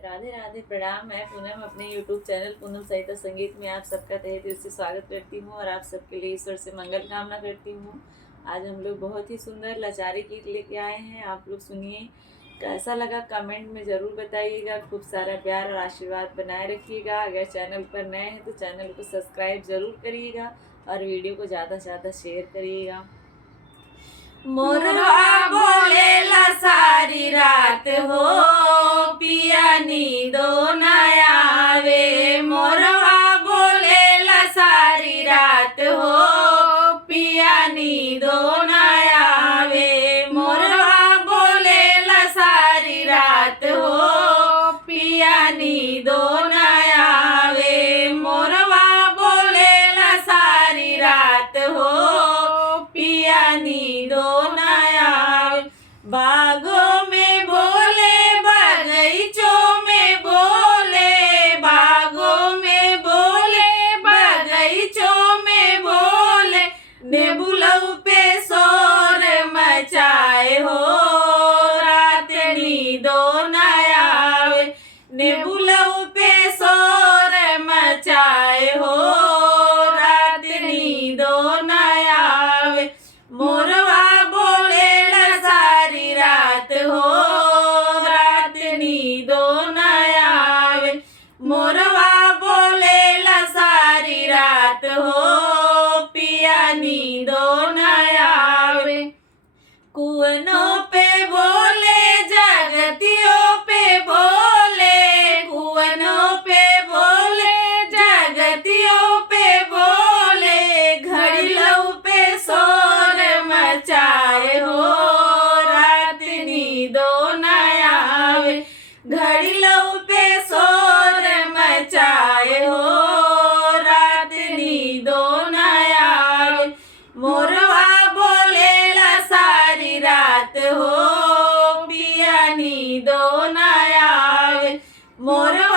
राधे राधे, प्रणाम। मैं पूनम अपने YouTube चैनल पूनम सहिता संगीत में आप सबका तहे दिल से स्वागत करती हूँ और आप सबके लिए ईश्वर से मंगल कामना करती हूँ। आज हम लोग बहुत ही सुंदर लाचारी गीत लेके आए हैं, आप लोग सुनिए। कैसा लगा कमेंट में ज़रूर बताइएगा। खूब सारा प्यार और आशीर्वाद बनाए रखिएगा। अगर चैनल पर नए हैं तो चैनल को सब्सक्राइब ज़रूर करिएगा और वीडियो को ज़्यादा से ज़्यादा शेयर करिएगा। मोरवा बोलेला सारी रात हो, पिया नींदो न आवे। मोरवा बोलेला सारी रात हो, पिया नींदो न आवे। मोरवा बोलेला सारी रात हो, पिया नींदो न आवे। मोरवा बोलेला सारी रात हो, पिया नींदो न आवे। बागों में बोले, बगीचों में बोले, बागों में बोले, बगीचों में बोले, नेबुलऊ पे शोर मचाए हो, रात नींदो न आवे। नेबुलऊ पे शोर मचाए हो, रात नींदो न आवे। मोरवा बोलेला सारी रात हो, रात नींदो न आवे। मोरवा बोलेला सारी रात हो, पिया नींदो न आवे। कुवनों पे बोले, जगतियों पे बोले, कुवनों पे बोले, जगतियों पे बोले, घड़िलऊ पे शोर मचाए हो, रात नींदो न आवे। घड़िलऊ पे शोर मचाए हो, रात नींदो न आवे। मोरवा बोलेला सारी रात हो, पिया नींदो न आवे। मोरवा